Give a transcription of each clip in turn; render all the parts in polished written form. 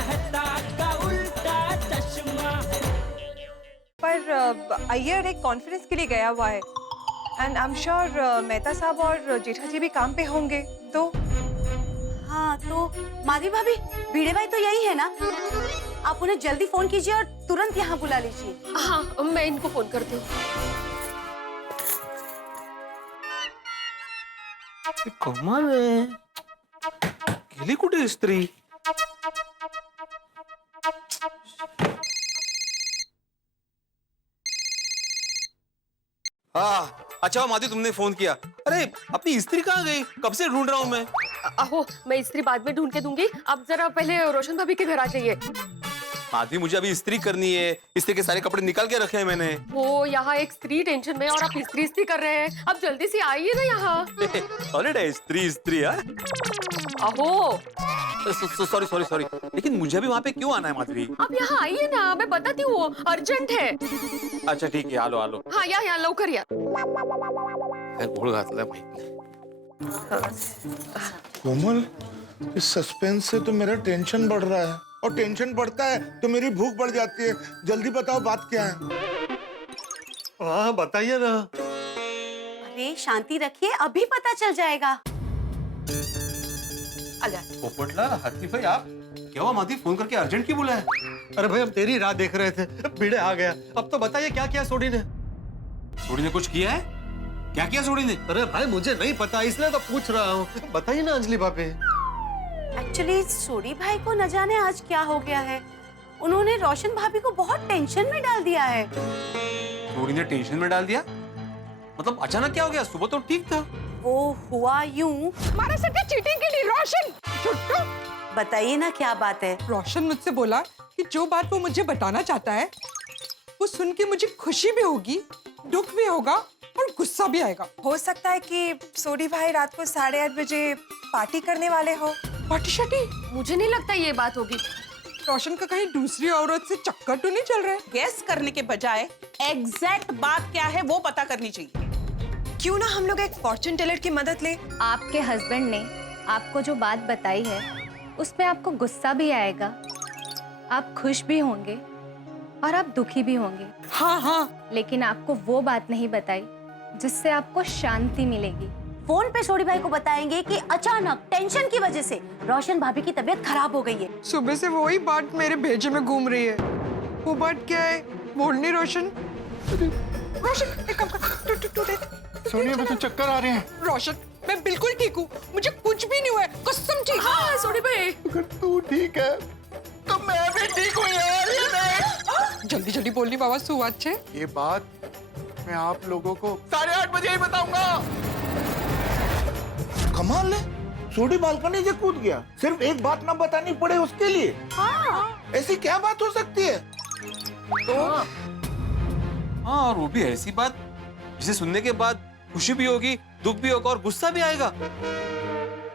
कहता का उल्टा चश्मा। पर अय्यर एक कॉन्फ्रेंस के लिए गया हुआ है and I am sure Mehta साहब और जेठा जी भी काम पे होंगे। तो हाँ, तो माधवी भाभी, भिड़े भाई तो यही है ना? आप उन्हें जल्दी फोन कीजिए और तुरंत यहाँ बुला लीजिए। हाँ, मैं इनको फोन करती हूँ। कमाल आहे. गेली कुठे स्त्री? हाँ, अच्छा माधवी तुमने फोन किया. अरे अपनी स्त्री कहाँ गई? कब से ढूंढ रहा हूँ मैं. आहो, मैं स्त्री बाद में ढूंढ के दूंगी, आप जरा पहले रोशन भाभी के घर आ जाइए। माधवी मुझे अभी स्त्री करनी है. स्त्री के सारे कपड़े निकाल के रखे हैं मैंने. वो यहाँ एक स्त्री टेंशन में और आप स्त्री कर रहे हैं। आप जल्दी से आइए ना यहाँ। सॉलिड है स्त्री स्त्री. हाँ आहो, सॉरी सॉरी सॉरी. लेकिन मुझे भी वहाँ पे क्यों आना है माधवी? आप यहाँ आइए ना, मैं बताती हूँ, अर्जेंट है। अच्छा ठीक है, आलो आलो. हाँ, यहाँ लवकर या. घोळ घातलाय माहिती. कोमल, इस सस्पेंस से तो मेरा टेंशन बढ़ रहा है और टेंशन बढ़ता है तो मेरी भूख बढ़ जाती है. जल्दी बताओ बात क्या है. हाँ बताइए ना. अरे शांति रखिए, अभी पता चल जाएगा। पोपटला हाथी भाई आप क्या हुआ? माधवी फोन करके अर्जेंट क्यों बुलाया? अरे भाई हम तेरी राह देख रहे थे, भिड़े आ गया. अब तो बताइए क्या किया सोडी ने? सोडी ने कुछ किया है? क्या किया सोडी ने? अरे भाई मुझे नहीं पता, इसलिए तो पूछ रहा हूँ. बताइए ना अंजलि भाभी. एक्चुअली सोडी भाई को न जाने आज क्या हो गया है, उन्होंने रोशन भाभी को बहुत टेंशन में डाल दिया है। सोडी ने टेंशन में डाल दिया? मतलब अचानक क्या हो गया? सुबह तो ठीक था. वो हुआ यूं, हमारे साथ चीटिंग के लिए रोशन छुट्टू। बताइए ना क्या बात है? रोशन मुझसे बोला कि जो बात वो मुझे बताना चाहता है वो सुन के मुझे खुशी भी होगी, दुख भी होगा और गुस्सा भी आएगा। हो सकता है कि सोडी भाई रात को 8:30 बजे पार्टी करने वाले हो। पार्टी शार्टी? मुझे नहीं लगता ये बात होगी। रोशन का कहीं दूसरी औरत से चक्कर तो नहीं चल रहा है? गेस करने के बजाय एग्जैक्ट बात क्या है वो पता करनी चाहिए। क्यों ना हम लोग एक फॉर्च्यून टेलर की मदद ले? आपके हस्बैंड ने आपको जो बात बताई है उसमें आपको गुस्सा भी आएगा, आप खुश भी होंगे और आप दुखी भी होंगे। हाँ हाँ, लेकिन आपको वो बात नहीं बताई जिससे आपको शांति मिलेगी। फोन पे सोडी भाई को बताएंगे कि अचानक टेंशन की वजह से रोशन भाभी की तबीयत खराब हो गई है। सुबह से वही बात मेरे भेजे में घूम रही है। वो बात क्या है? बोलनी रोशन। रोशन एक काम कर, सोनिया मुझे चक्कर आ रहे हैं. रोशन मैं बिल्कुल ठीक हूँ, मुझे कुछ भी नहीं हुआ है, कसम ठीक। हाँ, सोडी भाई। अगर तू ठीक है तो मैं भी ठीक हूँ यार. जल्दी जल्दी बोलनी बाबा, सु अच्छे। ये बात मैं आप लोगों को 8:30 बजे ही बताऊंगा. कमाल है, सोडी बालकनी से कूद गया सिर्फ एक बात ना बतानी पड़े उसके लिए. हाँ. ऐसी क्या बात हो सकती है? तो हाँ, और वो भी ऐसी बात जिसे सुनने के बाद खुशी भी होगी, दुख भी होगा और गुस्सा भी आएगा.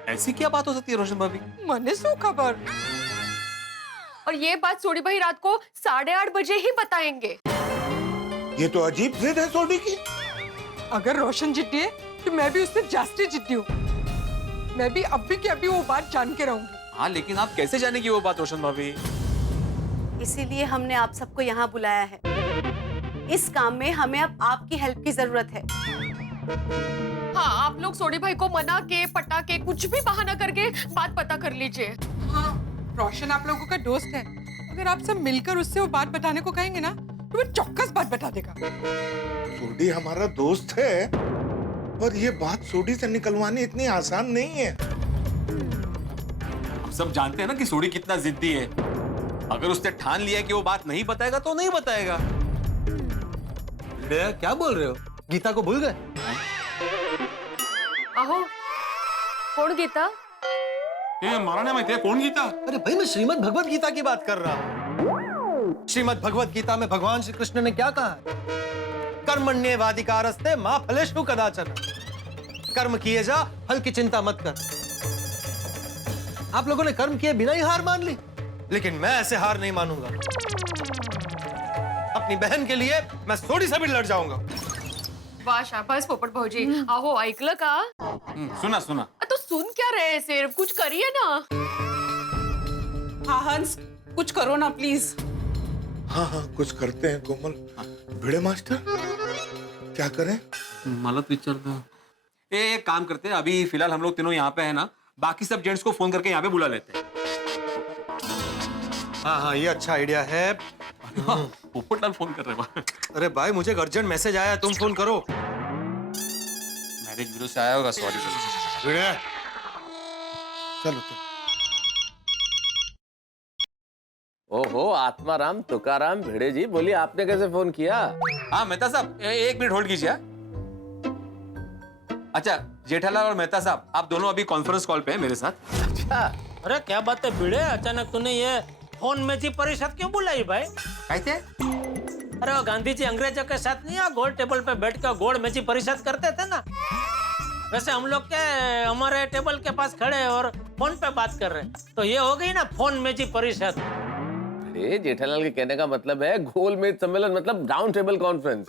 ऐसी क्या बात हो सकती है रोशन भाभी? मने सो खबर। और ये बात सोडी भाई रात को 8:30 बजे ही बताएंगे। ये तो अजीब जिद है सोडी की. अगर रोशन जिद्दी है तो मैं भी उससे जास्ती जिद्दी हूँ। मैं भी अभी की अभी वो बात जान के रहूंगी। हाँ, लेकिन आप कैसे जानेगी वो बात रोशन भाभी? इसीलिए हमने आप सबको यहाँ बुलाया है। इस काम में हमें अब आपकी हेल्प की जरूरत है। हाँ, आप लोग सोडी भाई को मना के पटा के कुछ भी बहाना करके बात पता कर लीजिए। हाँ, रोशन आप लोगों का दोस्त है। अगर आप सब मिलकर उससे वो बात बताने को कहेंगे ना तो वो चौक्कस बात बता देगा। सोडी हमारा दोस्त है और ये बात सोडी से निकलवानी इतनी आसान नहीं है. हम सब जानते हैं ना कि सोडी कितना जिद्दी है. अगर उसने ठान लिया है कि वो बात नहीं बताएगा तो नहीं बताएगा. भिड़े क्या बोल रहे हो? गीता को भूल गए? आहो, कौन गीता? मारा नहीं माहिती है कौन गीता? अरे भाई मैं श्रीमद् भगवत गीता की बात कर रहा हूँ. श्रीमद् भगवत गीता में भगवान श्री कृष्ण ने क्या कहा है? कर्मण्येवाधिकारस्ते मा फलेषु कदाचन. कर्म किए जा, फल की चिंता मत कर. आप लोगों ने कर्म किए बिना ही हार मान ली, लेकिन मैं ऐसे हार नहीं मानूंगा. अपनी बहन के लिए मैं सोडी से भी लड़ जाऊंगा. वाह शाबाश पोपट भाऊजी. आहो, ऐकलं का? सुना सुना. तो सुन क्या रहे, सिर्फ कुछ करिए ना. हाँ हंस कुछ करो ना प्लीज। हाँ हाँ कुछ करते हैं कोमल। भिड़े मास्टर क्या करें? मला तो विचारता एक काम करते हैं, अभी फिलहाल हम लोग तीनों यहाँ पे है ना, बाकी सब जेंट्स को फोन करके यहाँ पे बुला लेते हैं। हाँ हाँ ये अच्छा आइडिया है। पोपटलाल फोन कर रहे हैं। अरे भाई मुझे एक अर्जेंट मैसेज आया, तुम फोन करो। मैरिज ब्यूरो से आया होगा, सॉरी सर। भिड़े चलो चलो। ओहो आत्माराम तुकाराम भिड़े जी, बोलिए आपने कैसे फोन किया? हाँ मेहता साहब एक मिनट होल्ड कीजिए। अच्छा जेठालाल और मेहता साहब आप दोनों अभी कॉन्फ्रेंस कॉल पे हैं मेरे साथ। अच्छा अरे क्या बात है भिड़े, अचानक तूने ये फोन में जी परिषद क्यों बुलाई भाई? कैसे? अरे वो गांधी जी अंग्रेजों के साथ नहीं गोल टेबल पे बैठ कर गोल मेजी परिषद करते थे ना, वैसे हम लोग के हमारे टेबल के पास खड़े और फोन पे बात कर रहे हैं, तो ये हो गई ना फोन मेजी परिषद। अरे जेठालाल के कहने का मतलब है गोल मेज सम्मेलन, मतलब राउंड टेबल कॉन्फ्रेंस।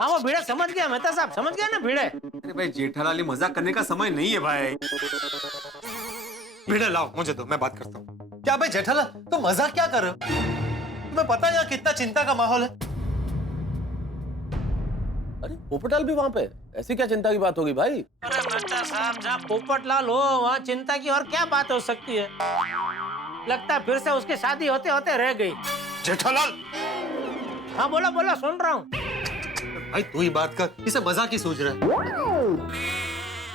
हाँ वो भिड़े समझ गया, मेहता साहब समझ गया ना भिड़े। अरे भाई जेठालाल मजाक करने का समय नहीं है भाई। भिड़े लाओ मुझे दो, मैं बात करता हूँ। क्या भाई जेठालाल तो मजाक क्या कर रहे हो? तुम्हें पता है यहाँ कितना चिंता का माहौल है। अरे पोपटलाल भी वहाँ पे, ऐसी क्या चिंता की बात होगी भाई? अरे मेहता साहब जहाँ पोपटलाल हो वहाँ चिंता की और क्या बात हो सकती है? लगता है फिर से उसकी शादी होते होते रह गई। जेठालाल हाँ बोला बोला सुन रहा हूँ। भाई तू ही बात कर, इसे मजाक ही सूझ रहा है।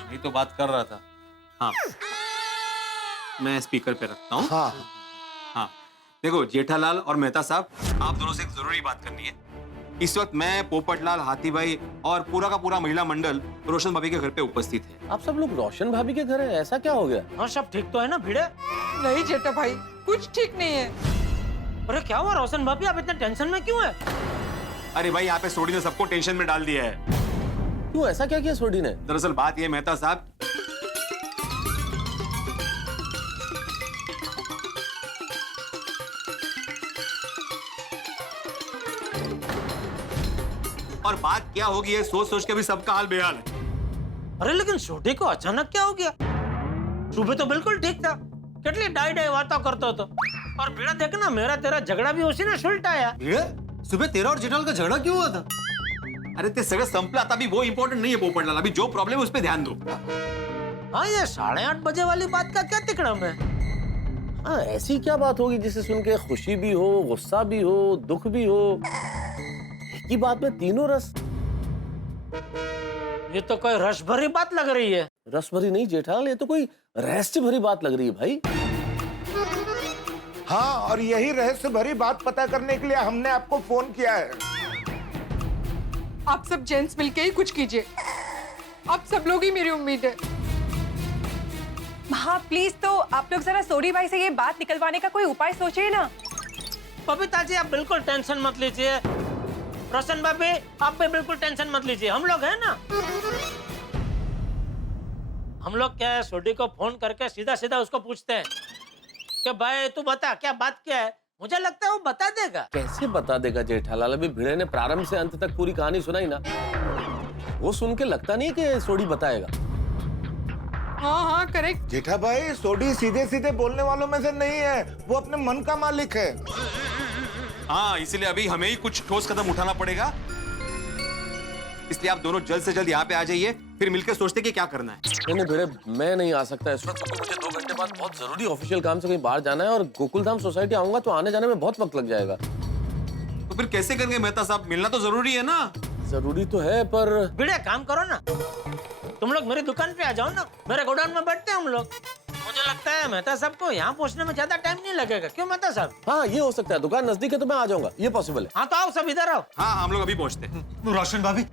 मैं तो बात कर रहा था। हाँ मैं स्पीकर पे रखता हूँ। हाँ हाँ देखो जेठालाल और मेहता साहब आप दोनों से एक जरूरी बात करनी है। इस वक्त मैं पोपटलाल हाथी भाई और पूरा का पूरा महिला मंडल रोशन भाभी के घर पे उपस्थित है। आप सब लोग रोशन भाभी के घर है, ऐसा क्या हो गया? हाँ सब ठीक तो है ना भिड़े? नहीं जेठा भाई कुछ ठीक नहीं है। अरे क्या हुआ रोशन भाभी, आप इतने टेंशन में क्यों है? अरे भाई यहाँ पे सोडी ने सबको टेंशन में डाल दिया है। क्यों, ऐसा क्या किया सोडी ने? दरअसल बात यह मेहता साहब, और बात क्या होगी ये सोच सोच के भी सबका हाल बेहाल है। अरे लेकिन छोटे को अचानक क्या हो गया? सुबह तो बिल्कुल ठीक था, कितनी डाई डाई बातें करते हो तो। और भिड़ा देखना मेरा तेरा झगड़ा भी उसी ने सुलटाया। भिड़े सुबह तेरा और जेठालाल का झगड़ा क्यों हुआ था? अरे ते सगळं संपलं आता, अभी वो इम्पोर्टेंट नहीं है पोपटलाल, अभी जो प्रॉब्लम है उस पे ध्यान दो। हाँ ये 8:30 बजे वाली बात का क्या तिकड़म है? हाँ ऐसी क्या बात होगी जिसे सुन के खुशी भी हो, गुस्सा भी हो, दुख भी हो, एक ही बात में तीनों रस? ये तो कोई रस भरी बात लग रही है। रस भरी नहीं जेठालाल, ये तो कोई रहस्य भरी बात लग रही है भाई। हाँ और यही रहस्य भरी बात पता करने के लिए हमने आपको फोन किया है। आप सब जेंट्स मिलके ही कुछ कीजिए, आप सब लोग ही मेरी उम्मीद है। हाँ प्लीज, तो आप लोग जरा सोडी भाई से ये बात निकलवाने का कोई उपाय सोचिए ना। बबीता जी आप बिल्कुल टेंशन मत लीजिए, रोशन भाभी आप भी बिल्कुल टेंशन मत लीजिए, हम लोग हैं ना। हम लोग क्या है, सोडी को फोन करके सीधा सीधा उसको पूछते हैं कि भाई तू बता क्या बात क्या है। मुझे लगता है वो बता देगा। कैसे बता देगा जेठालाल? अभी भिड़े ने प्रारंभ से अंत तक पूरी कहानी सुनाई ना, वो सुन के लगता नहीं कि सोडी बताएगा। हाँ हाँ करेक्ट। जेठा भाई सोडी सीधे सीधे बोलने वालों में से नहीं है, वो अपने मन का मालिक है। हाँ इसलिए अभी हमें ही कुछ ठोस कदम उठाना पड़ेगा, इसलिए आप दोनों जल्द से जल्द यहाँ पे आ जाइए, फिर मिलकर सोचते कि क्या करना है। नहीं भिड़े मैं नहीं आ सकता इस वक्त, तो मुझे 2 घंटे बाद बहुत जरूरी ऑफिशियल काम से कहीं बाहर जाना है, और गोकुलधाम सोसाइटी आऊंगा तो आने जाने में बहुत वक्त लग जाएगा। तो फिर कैसे करेंगे मेहता साहब, मिलना तो जरूरी है ना। जरूरी तो है पर भिड़े काम करो ना, तुम लोग मेरी दुकान पे आ जाओ ना, मेरे गोडाउन में बैठते हैं हम लोग। मुझे लगता है मेहता साहब को यहाँ पहुँचने में ज्यादा टाइम नहीं लगेगा, क्यों मेहता साहब? हाँ ये हो सकता है, दुकान नजदीक है तो मैं आ जाऊंगा, ये पॉसिबल है। हाँ तो आओ सब इधर आओ। हाँ हम लोग अभी पहुँचते हैं। रोशन भाभी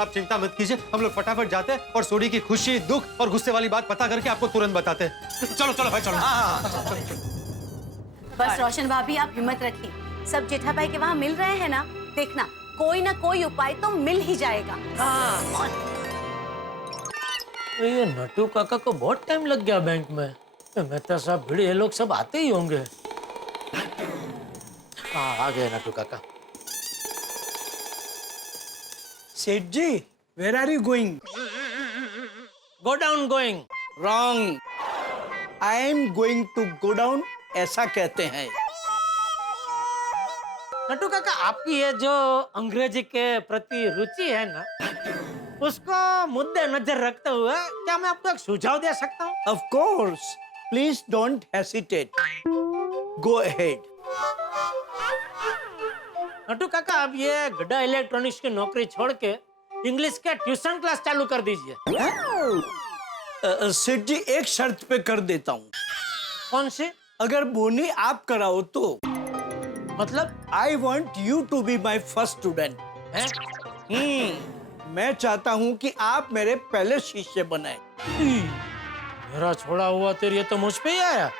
आप चिंता मत कीजिए, हम लोग फटाफट जाते हैं और सोडी की खुशी, दुख और गुस्से वाली बात पता करके आपको तुरंत बताते हैं। चलो चलो भाई चलो। बस रोशन भाभी आप हिम्मत रखिए, सब जेठा भाई के वहाँ मिल रहे हैं ना, देखना कोई ना कोई उपाय तो मिल ही जाएगा। हाँ। ये नटू काका को बहुत टाइम लग गया बैंक में, मेहता साहब भिड़े ये लोग सब आते ही होंगे। हाँ आ गए नटू काका। सेठ जी, where are you going? Go down going. Wrong. I am going to go down ऐसा कहते हैं। नटू काका, आपकी ये जो अंग्रेजी के प्रति रुचि है ना, उसको मुद्दे नजर रखते हुए क्या मैं आपको एक सुझाव दे सकता हूँ? Of course, please don't hesitate, go ahead. Natu काका, आप ये गड्ढा इलेक्ट्रॉनिक्स की नौकरी छोड़ के इंग्लिश के ट्यूशन क्लास चालू कर दीजिए। सेठ जी, एक शर्त पे कर देता हूँ। कौन सी? अगर बोनी आप कराओ तो। मतलब? I want you to be my first student. मैं चाहता हूँ कि आप मेरे पहले शिष्य बने। मेरा छोड़ा हुआ तेरे ये तो मुझ पे ही आया।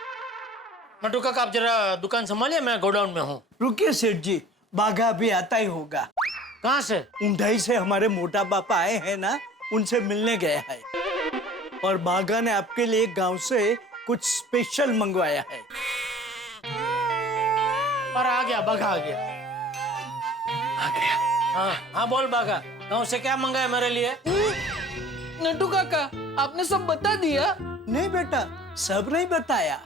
नटू काका, आप जरा दुकान संभालिए, मैं गोडाउन में हूँ। रुकिए सेठ जी, बाघा भी आता ही होगा। कहाँ से? ऊंढाई से हमारे मोटा पापा आए हैं ना, उनसे मिलने गए हैं। और बाघा ने आपके लिए गांव से कुछ स्पेशल मंगवाया है। और आ गया, बाघा आ गया। हाँ हाँ, बोल बाघा, गाँव से क्या मंगाया मेरे लिए? नटू काका, आपने सब बता दिया? नहीं बेटा, सब नहीं बताया।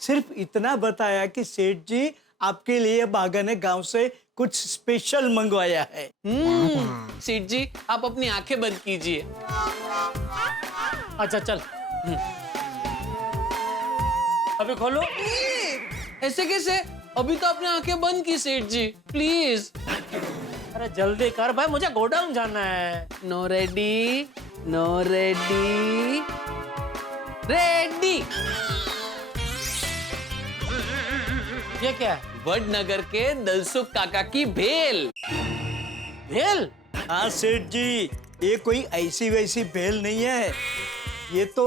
सिर्फ इतना बताया कि सेठ जी आपके लिए बाघा ने गांव से कुछ स्पेशल मंगवाया है। सेठ जी, आप अपनी आंखें बंद कीजिए। अच्छा चल, अभी खोलो। ऐसे कैसे? अभी तो आपने आंखें बंद की सेठ जी, प्लीज। अरे जल्दी कर भाई, मुझे गोडाउन जाना है। No ready, no ready, ready. ये क्या है? वडनगर के दलसुख काका की भेल। भेल? हाँ सेठ जी, ये कोई ऐसी वैसी भेल नहीं है। ये तो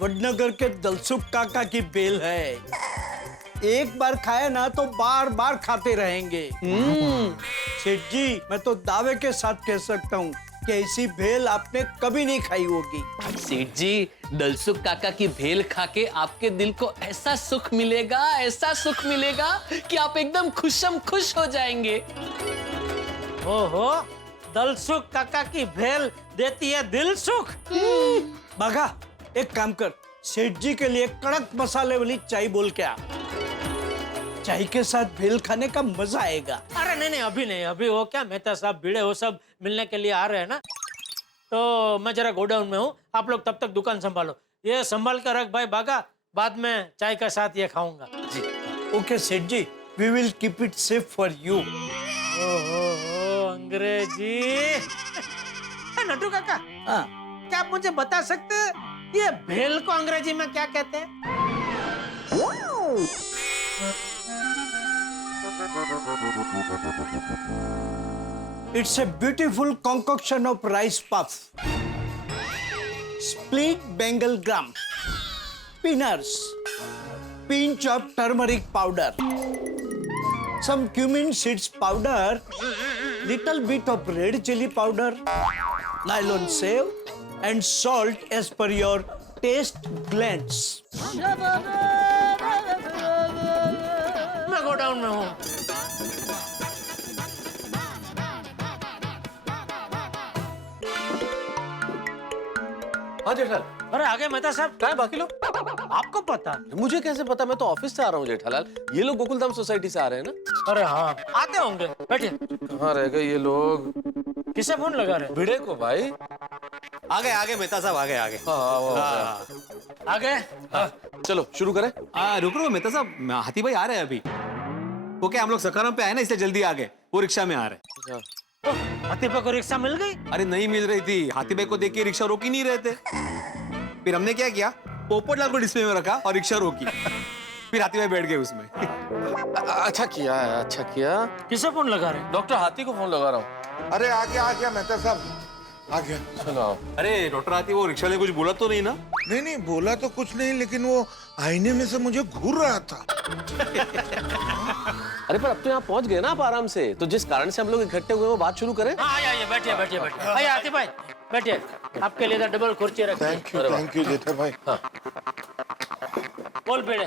वडनगर के दलसुख काका की भेल है। एक बार खाए ना तो बार बार खाते रहेंगे। सेठ जी, मैं तो दावे के साथ कह सकता हूँ कि ऐसी भेल आपने कभी नहीं खाई होगी। सेठ जी, दलसुख काका की भेल खा के आपके दिल को ऐसा सुख मिलेगा, ऐसा सुख मिलेगा कि आप एकदम खुशम खुश हो जाएंगे। ओहो, दलसुख काका की भेल देती है दिल सुख। बाघा, एक काम कर, सेठ जी के लिए कड़क मसाले वाली चाय बोल के आ। चाय के साथ भेल खाने का मजा आएगा। अरे नहीं नहीं, अभी नहीं, अभी वो क्या मेहता साहब भिड़े वो सब मिलने के लिए आ रहे हैं ना, तो मैं जरा गोडाउन में हूँ। आप लोग तब तक दुकान संभालो, ये संभाल कर रख भाई बाघा, बाद में चाय के साथ ये खाऊंगा। जी ओके सेठ जी, we will keep it safe for you. ओहो, अंग्रेजी। नटू काका, हाँ, क्या आप मुझे बता सकते हैं ये भेल को अंग्रेजी में क्या कहते हैं? it's a beautiful concoction of rice puff, split Bengal gram, peanuts, pinch of turmeric powder, some cumin seeds powder, little bit of red chili powder, nylon save, and salt as per your taste blends. मैं godown में हूँ। हाँ जेठाल। अरे आगे मेहता साहब, क्या है बाकी लोग? आपको पता? मुझे कैसे पता? मैं तो ऑफिस से आ रहा हूँ जेठालाल। ये लोग गोकुलधाम सोसाइटी से आ रहे हैं ना? अरे हाँ, आते होंगे, बैठिए। कहाँ रह गए ये लोग? किसे फोन लगा रहे? भिड़े को भाई। आगे मेहता साहब, आगे। आ गए? चलो शुरू करें। रुक मेहता साहब, हाथी भाई आ रहे हैं अभी। वो क्या, हम लोग सखाराम पे आए ना, इसलिए जल्दी आ गए। वो रिक्शा में आ रहे। हाथी पे को रिक्शा मिल गई? अरे नहीं मिल रही थी, हाथी भाई को देख के रिक्शा रोक ही नहीं रहे थे। फिर हमने क्या किया, पोपटलाल को डिस्प्ले में रखा और रिक्शा रोकी। फिर हाथी भाई बैठ गए उसमें। अच्छा किया है, अच्छा किया। किसे फोन लगा रहे? डॉक्टर हाथी को फोन लगा रहा हूँ। अरे आ गया मेहता साहब, आ गया। सुनाओ। अरे डॉक्टर हाथी, वो रिक्शा ने कुछ बोला तो नहीं ना? नहीं बोला तो कुछ नहीं, लेकिन वो आईने में से मुझे घूर रहा था। अरे पर अब तो यहाँ पहुँच गए ना आप आराम से, तो जिस कारण से हम लोग इकट्ठे हुए वो बात शुरू करें। हाँ आइए, बैठिए। आइए हाथी भाई, बैठिए। आपके लिए डबल कुर्सी रखी है। थैंक यू जेठा भाई। बोल बेड़े,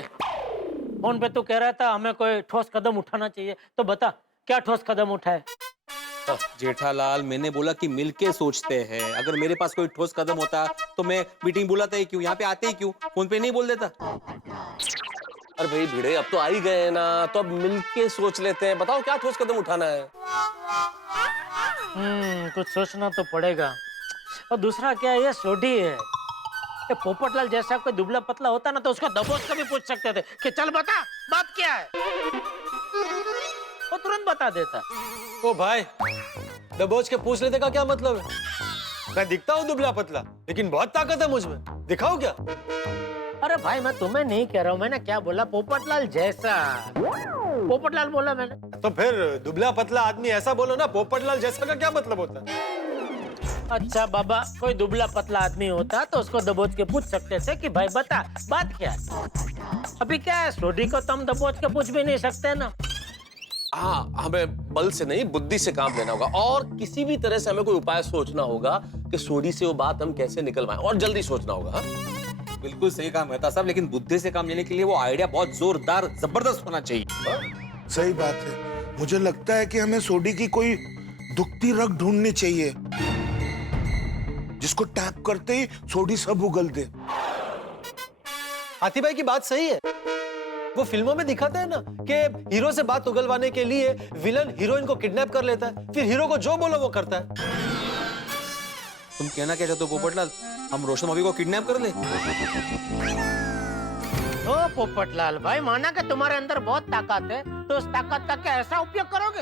फोन पे तू कह रहा था हमें कोई ठोस कदम उठाना चाहिए, तो बता क्या ठोस कदम उठाए? जेठालाल, मैंने बोला कि मिलके सोचते हैं। अगर मेरे पास कोई ठोस कदम होता तो मैं मीटिंग बुलाता ही क्यों, यहाँ पे आते ही क्यों, फोन पे नहीं बोल देता। अरे भाई भिड़े, अब तो आ ही गए हैं ना, तो अब मिलके सोच लेते हैं। बताओ क्या ठोस कदम उठाना है। कुछ सोचना तो पड़ेगा। और दूसरा क्या है, ये सोडी है। ये पोपटलाल जैसा कोई दुबला पतला होता ना तो उसको दबोच कर भी पूछ सकते थे कि चल बता बात क्या है, वो तुरंत बता देता। ओ भाई, दबोच के पूछ लेने का क्या मतलब है? मैं दिखता हूँ दुबला पतला, लेकिन बहुत ताकत है मुझ में। दिखाऊं क्या? अरे भाई मैं तुम्हें नहीं कह रहा हूँ, मैंने क्या बोला, पोपटलाल जैसा। पोपटलाल बोला मैंने। तो फिर दुबला पतला आदमी ऐसा बोलो ना, पोपटलाल जैसा का क्या मतलब होता है? अच्छा बाबा, कोई दुबला पतला आदमी होता तो उसको दबोच के पूछ सकते थे कि भाई बता बात क्या है। अभी क्या है, सोडी को तो हम दबोच के पूछ भी नहीं सकते ना। हाँ, हमें बल से नहीं बुद्धि से काम लेना होगा, और किसी भी तरह से हमें कोई उपाय सोचना होगा कि सोडी से वो बात हम कैसे निकलवाएं, और जल्दी सोचना होगा। हाँ? बिल्कुल सही कहा मेहता साहब, लेकिन बुद्धि से काम लेने के लिए वो आइडिया बहुत जोरदार जबरदस्त होना चाहिए। सही बात है। मुझे लगता है कि हमें सोडी की कोई दुखती रग ढूंढनी चाहिए जिसको टैप करते ही सोडी सब उगल दे। हाथी भाई की बात सही है। वो फिल्मों में दिखाते हैं ना कि हीरो से बात उगलवाने के लिए विलन हीरोइन को किडनैप कर लेता है, फिर हीरो को जो बोलो वो करता है। तुम कहना क्या चाहते हो पोपटलाल, हम रोशन भाभी को किडनैप कर ले? ओ पोपटलाल भाई, माना कि तुम्हारे अंदर बहुत ताकत है, तो उस ताकत का क्या ऐसा उपयोग करोगे?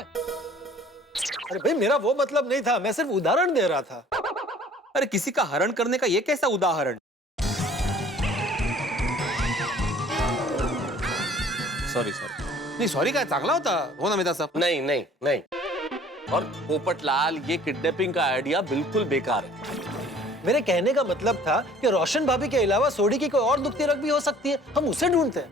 अरे भाई मेरा वो मतलब नहीं था, मैं सिर्फ उदाहरण दे रहा था। अरे किसी का हरण करने का ये कैसा उदाहरण? सॉरी नहीं, सॉरी काय चांगला होता हो ना मेहता साहब? नहीं नहीं नहीं, और पोपटलाल ये किडनैपिंग का आइडिया बिल्कुल बेकार है। मेरे कहने का मतलब था कि रोशन भाभी के अलावा सोडी की कोई और दुखती रग भी हो सकती है, हम उसे ढूंढते हैं।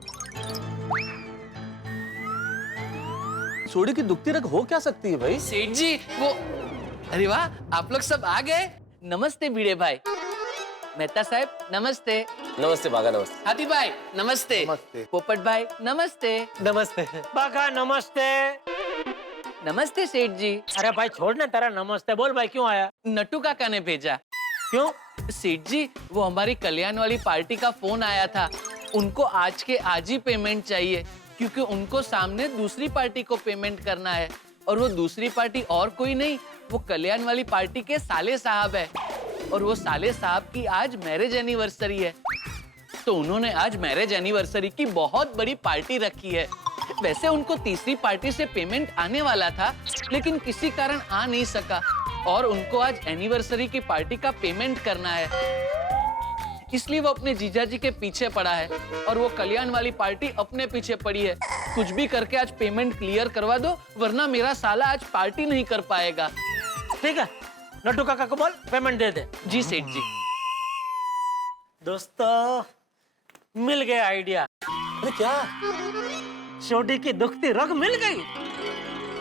सोडी की दुखती रग हो क्या सकती है भाई? सेठ जी वो, अरे वाह, आप लोग सब आ गए। नमस्ते भिड़े भाई। मेहता साहब नमस्ते। नमस्ते बागा, नमस्ते। हाथी भाई नमस्ते। नमस्ते। पोपट भाई नमस्ते। नमस्ते। बागा नमस्ते। नमस्ते सेठ जी। अरे भाई छोड़ने तेरा नमस्ते, बोल भाई क्यों आया? नट्टू काका ने भेजा। क्यों? सेठ जी वो हमारी कल्याण वाली पार्टी का फोन आया था, उनको आज के आज ही पेमेंट चाहिए, क्योंकि उनको सामने दूसरी पार्टी को पेमेंट करना है, और वो दूसरी पार्टी और कोई नहीं, वो कल्याण वाली पार्टी के साले साहब है, और वो साले साहब की आज मैरिज एनिवर्सरी है, तो उन्होंने आज मैरिज एनिवर्सरी की बहुत बड़ी पार्टी रखी है। वैसे उनको तीसरी पार्टी से पेमेंट आने वाला था, लेकिन किसी कारण आ नहीं सका, और उनको आज एनिवर्सरी की पार्टी का पेमेंट करना है, इसलिए वो अपने जीजाजी के पीछे पड़ा है, और वो कल्याण वाली पार्टी अपने पीछे पड़ी है। कुछ भी करके आज पेमेंट क्लियर करवा दो, वरना मेरा साला आज पार्टी नहीं कर पाएगा। ठीक है, नट्टू काका को बोल पेमेंट दे दे। जी सेठ जी। दोस्तों मिल गया आइडिया। अरे क्या? सोडी की दुखती रग मिल गई।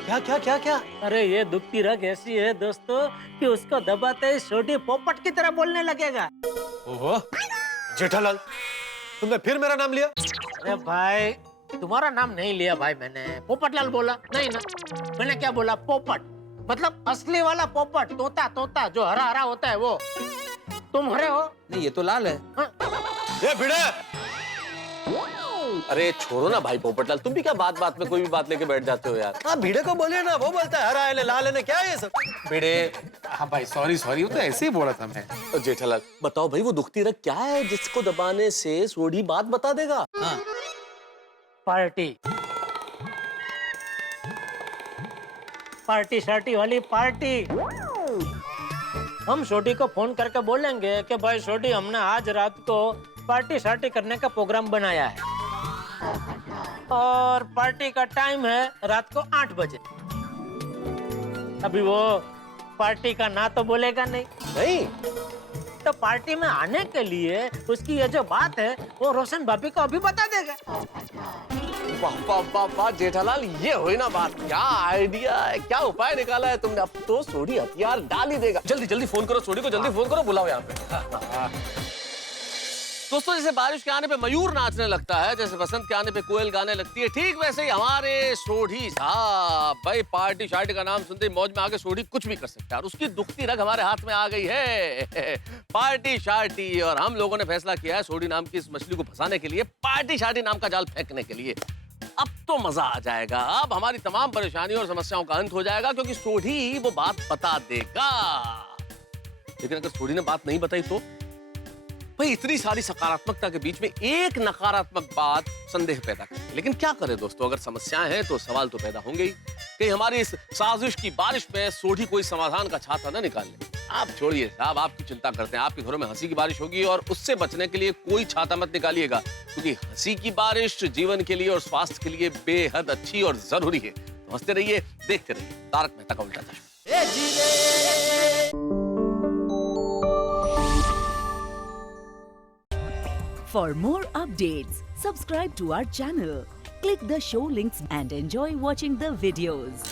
क्या क्या क्या क्या? अरे ये दुखती रग ऐसी है दोस्तों कि उसको दबाते ही सोडी पोपट की तरह बोलने लगेगा। ओहो, जेठालाल, तुमने फिर मेरा नाम लिया? अरे भाई तुम्हारा नाम नहीं लिया भाई, मैंने पोपटलाल बोला नहीं ना। मैंने क्या बोला? पोपट, मतलब असली वाला पोपट, तोता तोता जो हरा हरा होता है वो। तुम हरे हो? नहीं, ये तो लाल है। हाँ? ये भिड़े! अरे छोड़ो ना भाई पोपटलाल, तुम भी क्या बात बात में कोई भी बात लेके बैठ जाते हो यार। हाँ भिड़े को बोलिए ना, वो बोलता है हरा है लाल है, क्या है ये सब? बेड़े, हाँ भाई सॉरी वो तो ऐसे ही बोला था मैं। और जेठालाल बताओ भाई, वो दुखती रग क्या है जिसको दबाने से सोडी बात बता देगा? हाँ। पार्टी पार्टी शार्टी वाली पार्टी। हम सोडी को फोन करके बोलेंगे कि भाई सोडी, हमने आज रात को पार्टी शार्टी करने का प्रोग्राम बनाया है, और पार्टी का टाइम है रात को 8 बजे। अभी वो पार्टी का ना तो बोलेगा नहीं, तो पार्टी में आने के लिए उसकी ये जो बात है वो रोशन भाभी को अभी बता देगा। वाह वाह वाह वाह जेठालाल, ये हुई ना बात। क्या आइडिया है, क्या उपाय निकाला है तुमने। अब तो सोडी हथियार डाल ही देगा। जल्दी जल्दी फोन करो सोडी को, जल्दी फोन करो, बुलाओ यहाँ पे। दोस्तों, जैसे बारिश के आने पे मयूर नाचने लगता है, जैसे बसंत के आने पे कोयल गाने लगती है, ठीक वैसे ही हमारे सोढ़ी साहब भाई पार्टी शार्टी का नाम सुनते ही मौज में आके सोढ़ी कुछ भी कर सकता है और उसकी दुखती रग हमारे हाथ में आ गई है। पार्टी शार्टी, और हम लोगों ने फैसला किया है सोढ़ी नाम की इस मछली को फंसाने के लिए पार्टी शार्टी नाम का जाल फेंकने के लिए। अब तो मजा आ जाएगा, अब हमारी तमाम परेशानियों और समस्याओं का अंत हो जाएगा क्योंकि सोढ़ी वो बात बता देगा। लेकिन अगर सोढ़ी ने बात नहीं बताई तो भाई इतनी सारी सकारात्मकता के बीच में एक नकारात्मक बात संदेह पैदा करे। लेकिन क्या करें दोस्तों, अगर समस्याएं हैं तो सवाल तो पैदा होंगे ही। कहीं हमारी इस साजिश की बारिश में सोढ़ी कोई समाधान का छाता न निकाल ले। आप छोड़िए साहब, आपकी चिंता करते हैं, आपके घरों में हंसी की बारिश होगी और उससे बचने के लिए कोई छाता मत निकालिएगा क्योंकि हंसी की बारिश जीवन के लिए और स्वास्थ्य के लिए बेहद अच्छी और जरूरी है। तो हंसते रहिए, देखते रहिए तारक मेहता का उल्टा चश्मा। For more updates, subscribe to our channel, click the show links and enjoy watching the videos.